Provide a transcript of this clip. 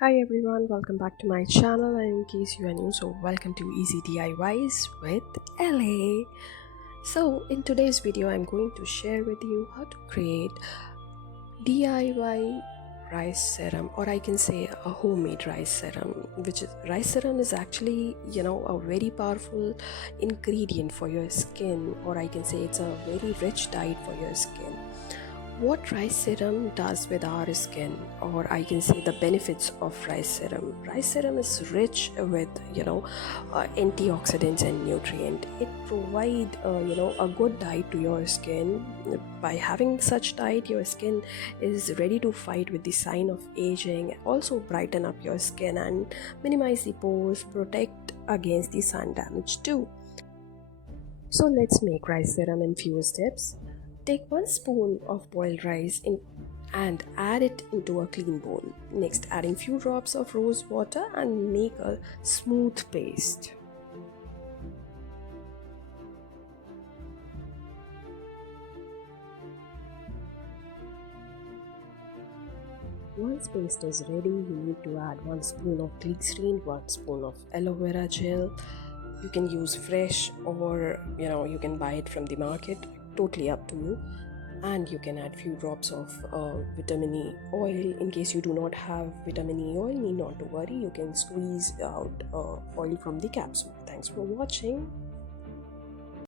Hi everyone, welcome back to my channel, and in case you are new, so welcome to Easy DIYs with LA. So in today's video I'm going to share with you how to create DIY rice serum, or I can say a homemade rice serum. Which is rice serum is actually a very powerful ingredient for your skin, or I can say it's a very rich diet for your skin. What rice serum does with our skin, or I can say the benefits of rice serum. Rice serum is rich with antioxidants and nutrient. It provide a good diet to your skin. By having such diet, your skin is ready to fight with the sign of aging, also brighten up your skin and minimize the pores, protect against the sun damage too. So let's make rice serum in few steps. Take 1 spoon of boiled rice and add it into a clean bowl. Next, adding few drops of rose water and make a smooth paste. Once paste is ready, you need to add 1 spoon of glycerin, 1 spoon of aloe vera gel. You can use fresh, or you can buy it from the market, totally up to you. And you can add few drops of vitamin E oil. In case you do not have vitamin E oil, need not to worry, you can squeeze out oil from the capsule. Thanks for watching.